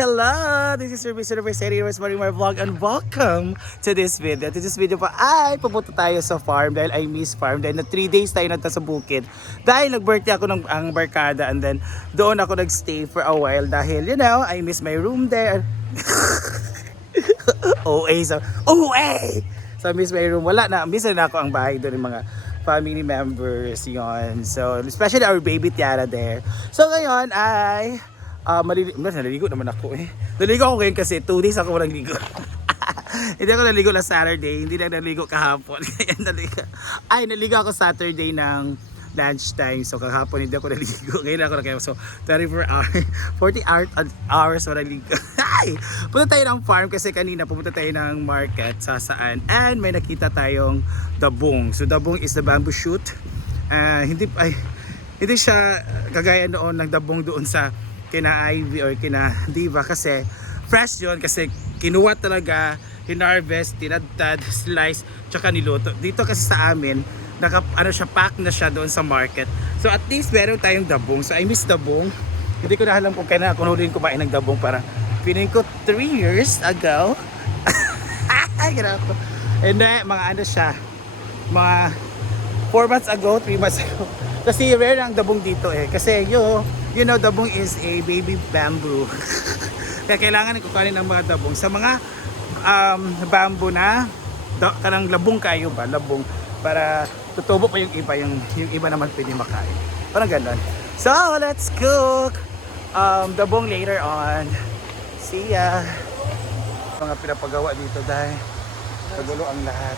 hello! This is your Mr. Mercedes Rose Marimar Vlog and welcome to this video. To this video pa ay pupunta tayo sa farm dahil I miss farm dahil na 3 days tayo nagta sa bukid. Dahil nag-birthday ako ng ang barkada and then doon ako nagstay for a while dahil you know, I miss my room there. OA sa OA! Sa miss my room, wala na. Miss na ako ang bahay doon ng mga family members yon So, especially our baby Tiara there. So, ngayon ay Ah, malili mas naliligo naman ako eh. Naligo ako ngayon kasi 2 days ako walang ligo. hindi ako naligo na Saturday, hindi na naligo kahapon. Kaya naligo. Ay, naligo ako Saturday ng lunchtime. So kahapon hindi ako naligo. Ngayon ako nakayo. So 24 hours, 40 hours, hours walang ligo. Ay! Punta tayo ng farm kasi kanina pumunta tayo ng market sa saan. And may nakita tayong dabong. So dabong is the bamboo shoot. Ah, hindi ay hindi siya kagaya noon ng dabong doon sa kina Ivy or kina Diva kasi fresh yun kasi kinuha talaga, hinarvest, tinadtad, slice, tsaka niluto. Dito kasi sa amin, naka, ano siya, pack na siya doon sa market. So at least meron tayong dabong. So I miss dabong. Hindi ko na alam kung kailan ako huling kumain ng dabong para feeling ko 3 years ago. Grabe ko. Hindi, mga ano siya, mga 4 months ago, 3 months ago. Kasi rare ang dabong dito eh. Kasi you, you know, dabong is a baby bamboo. Kaya kailangan kukunin ng mga dabong sa mga um, bamboo na da, kanang labong kayo ba? Labong para tutubo pa yung iba, yung, yung iba naman pwede makain. Parang ganun. So, let's cook um, dabong later on. See ya! Mga pinapagawa dito dahil kagulo ang lahat.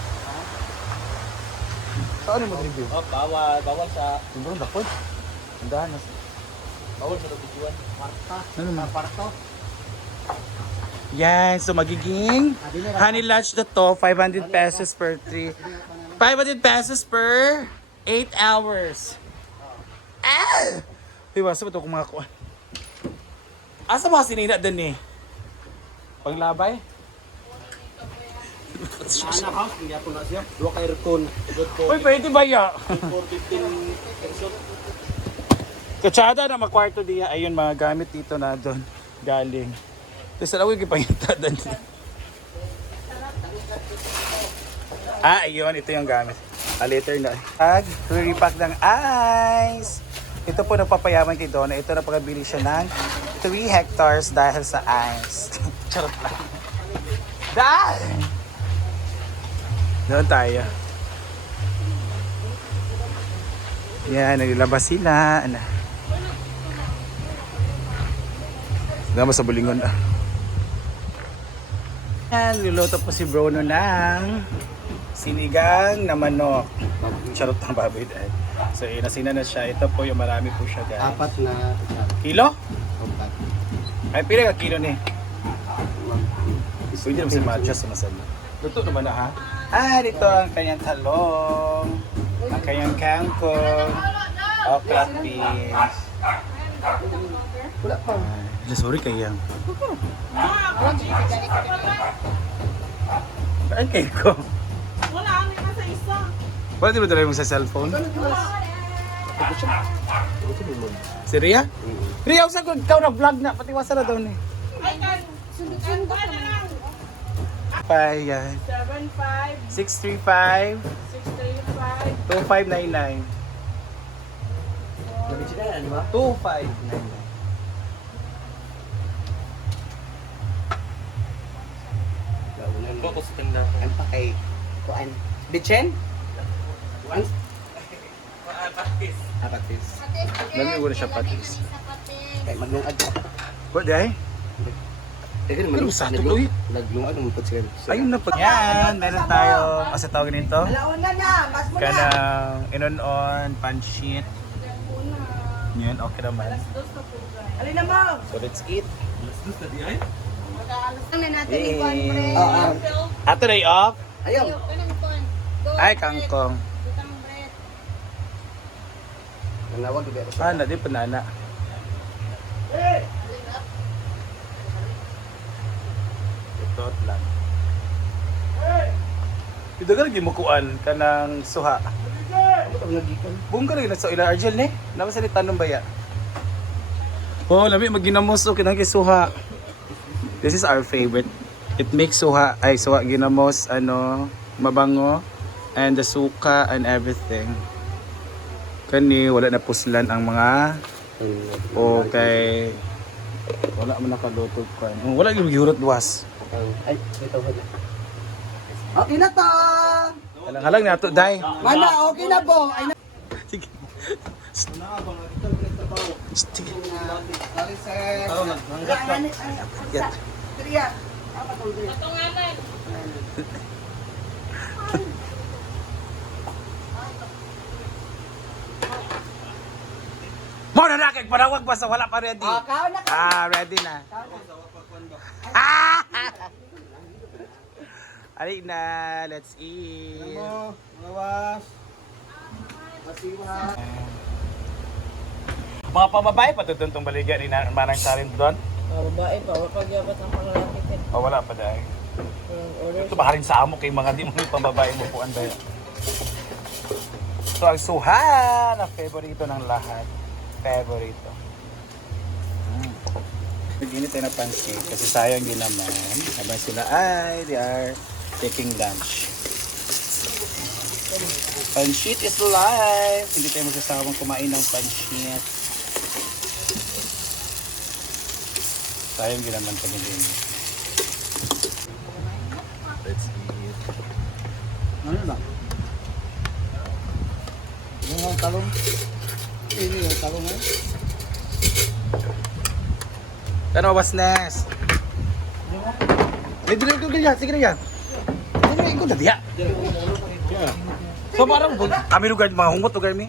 Saan mo review? Oh, bawal, bawal sa Siguro dakot. Andahan na. Bawal sa tubuan. Marta. Ano na? Parto. Yan, so magiging honey lunch na to, 500 pesos per tree. 500 pesos per 8 hours. Ah! Uy, wasa ba ito kung mga kuwan? Asa mga sinina din eh? Panglabay? Ana house, hindi ako na siya. Dua ka aircon. Uy, pwede ba ya? For 15 pesos. Kutsada na makwarto diya. Ayun, mga gamit dito na doon. Galing. Tapos alam ko yung ipangita doon. Ah, ayun. Ito yung gamit. Ah, later na. Ag, repack ng ice. Ito po nagpapayaman kay Donna. Ito na pagkabili siya ng 3 hectares dahil sa ice. Charot lang. Dahil! Doon tayo. Yan, naglabas sila. Ano? Gama sa bulingon ah. Yan, luluto po si Bruno ng sinigang na manok. Charot ng baboy dahil. So, inasina na siya. Ito po yung marami po siya guys. Apat na Kilo? apat. Ay, pila ka kilo ni? Pwede naman si Matcha sa masama. Luto naman na ha? Ah, dito ang kanyang talong, ang kanyang kangkong, okra peas. Wala pa. Ay, sorry kayang. Ay, kay ko. Wala, ano ka sa isa. Pwede mo dala mo sa cellphone? Si Ria? Ria, usan ko ikaw na vlog na. Patiwasa na daw ni. Ay, kan, sunod-sunod ka na lang. Bye, yan. 75, 635 635. 2599 Gabi siya ano ba? 2599 Launan. Ko sa tindahan. Ang pa kay kuan. Bitchen? Kuan? Apat is. Dami ko na siya patis. Kay maglungag ka. Pwede ay? Eh, Pero sa mo sila. Ayun na pag... Yan, meron tayo, kasi tawag nito. Kanang inon-on, panshit. Yan, okay naman. Alin na mo? So let's eat. Ang na natin Eh. ikuan, pre. Ah, ah. Ato na off. Ayaw. Ay, kangkong. Nanawag gabi ako. Ah, na di panana. Ito lang. Ito ka lagi mukuan ka ng suha. Ano ka nagikan? Buong ka rin sa ila Argel ni. Nama sa tanong baya. Oh, labi maginamos o kinang kisuha. This is our favorite. It makes suha, ay suha ginamos, ano, mabango, and the suka and everything. Kani, wala na puslan ang mga okay. Wala man nakaluto kan. Oh, Wala yung yurot was. Ay, ito na. Okay na to! Alang halang nato dai. Mana, okay na po! Ay na! Sige. Sige. Triya. Patunganan. Mo na na kay parawag basta wala pa ready. Kao na. Ah, ready na. Ah! Ali na, let's eat. Mawas. Masiwa. Mga pababae pa tutun tong baligya ni na- Manang Sarin doon? Mga babae pa, wala pag yabat ang pangalaki ka. O wala pa dahil. Ito baka rin sa amo kay mga di mo pambabae mo puan dahil. So ang suha na favorito ng lahat. Favorito. Mm. Nag-init tayo na pancake kasi sayang din naman. Habang sila ay, they are taking lunch. Pansit is life! Hindi tayo magsasawang kumain ng pansit. Sayang din naman pag hindi. Let's eat. Ano ba? Yung ang talong. Ini yung talong eh. Ano was next? Eh, dili ko diya, sige na yan. Ko na diya. So parang kami lugar mga hungot lugar mi.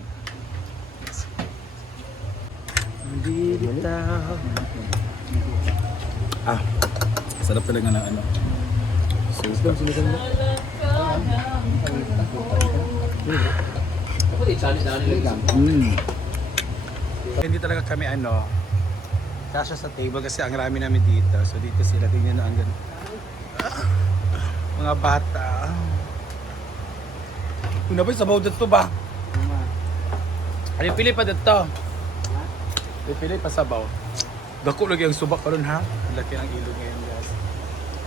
Ah, sarap talaga ng ano. Super. Mm. Hindi talaga kami ano, kasya sa table kasi ang rami namin dito. So dito sila, tingnan na ang gan- Ah, Mga bata. Kung na ba sabaw dito ba? Ano yung pili pa dito? Yung pili pa sabaw. Dako lagi ang subak karon ha. Laki ng ilog ngayon guys.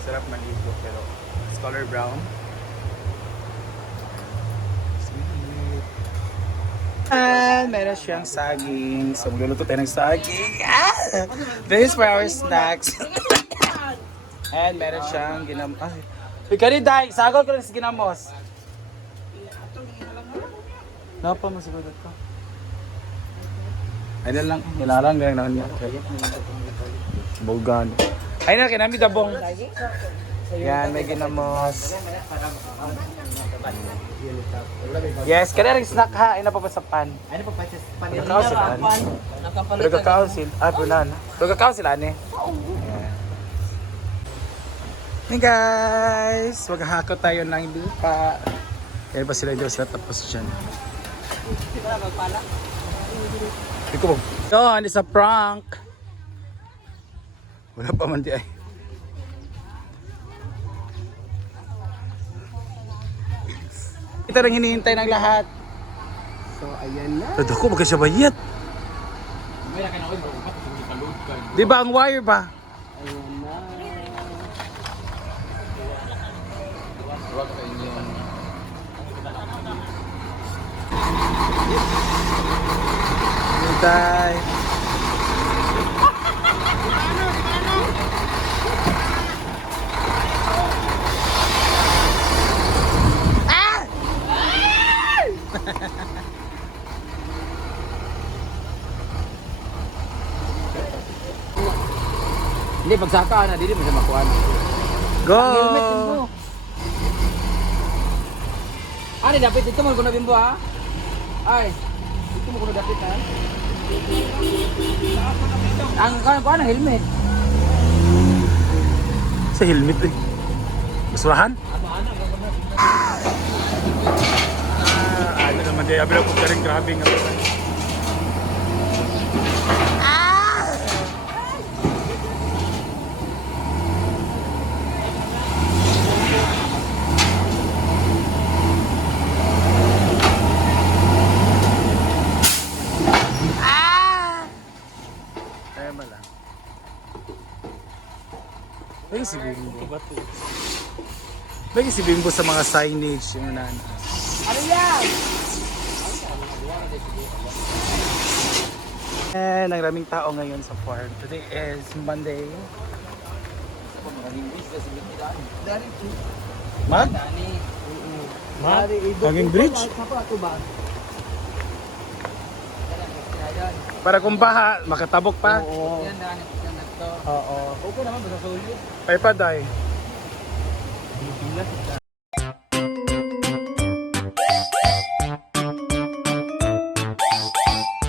Sarap maligo pero it's color brown. And meron siyang saging. So magluluto tayo ng saging. Ah! This is for our snacks. And meron siyang ginam... Ay. Ikaw rin, Day. Sagol ko lang sa ginamos. Napa mo siguro ko. Ay na lang. Nilalang ganyan naman niya. Bogan. Ay na, kinami dabong. Yan, may ginamos. Yes, kaya rin snack ha. Ay na pa pa sa pan. Ano pa pa siya? Kakao sila. Kakao sila. Ah, punan. Pero kakao sila, ane. Ayan. Hey guys! Maghahakot tayo ng lupa. Kaya pa sila daw sila tapos dyan. Hindi ko Yun, it's a prank. Wala pa man di ay. Ito rin hinihintay ng lahat. So, ayan na. Pero ako, magka siya bayat. Di ba ang wire ba? Ayan na. Hintay. Hindi, pagsaka na, dili mo siya makuhan. Go! Ano, dapat ito mo kung bimbo ha? Ay, ito mo dapat ha? Ang kan ko ano helmet. Sa helmet eh. Basurahan? Ah, ano naman di. Abi lang po ka rin grabe nga. Lagi si Bimbo. Lagi si Bimbo sa mga signage yung nana. Ano yan? And ang raming tao ngayon sa farm. Today is Monday. Mag? Mag? Hanging bridge? Para kung baha, makatabok pa. Yan to. Oo. Okay naman basta sulit. Ay pa, day.